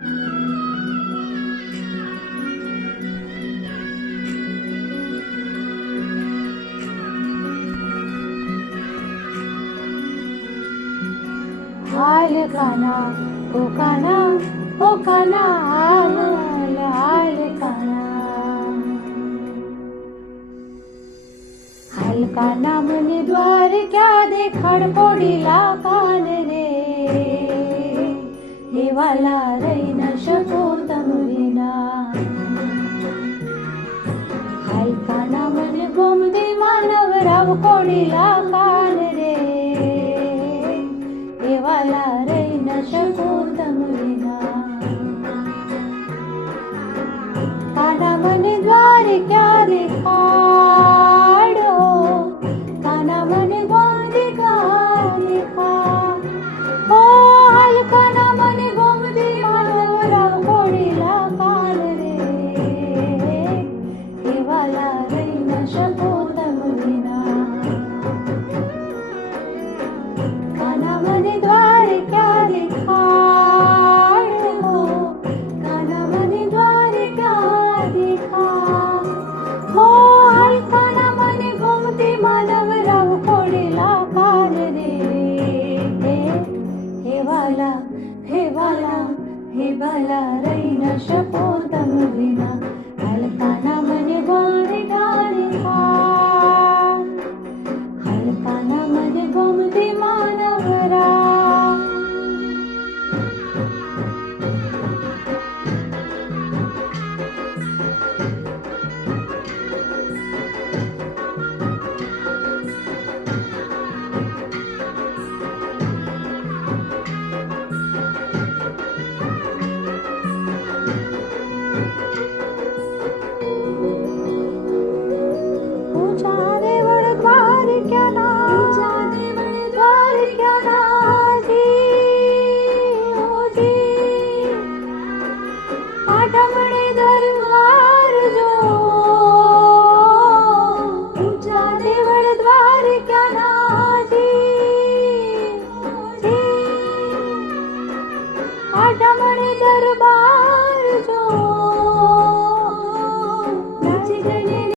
हाल काना ओ काना ओ काना हाल हाल काना हाल काना मने द्वार क्या दे खडकोडीला कान रे हे वाला रही न शको तम विना हाल काना मने गोमती मानव राव कोडीला कान रे हे वाला रही न शको तम विना काना मने द्वार क्या दिखाड़ो काना मने द्वार क्या दिखा ओ हाल काना मने गोमती मानवरा कोडीला कान रे हे वाला रही न शको तम विना काना मने द्वार क्या दिखाड़ो काना मने द्वार क्या दिखा हो हाल काना मने गोमती मानव राव कोडीला कान रे हे वाला हे वाला हे वाला रही न शको तम विना हाल काना मने द्वार क्या दिखा हाल काना मने गोमती मानव राव ऊंचा देवळ द्वार क्या ना ऊंचा देवळ द्वार क्या ना जी ओ जी आठम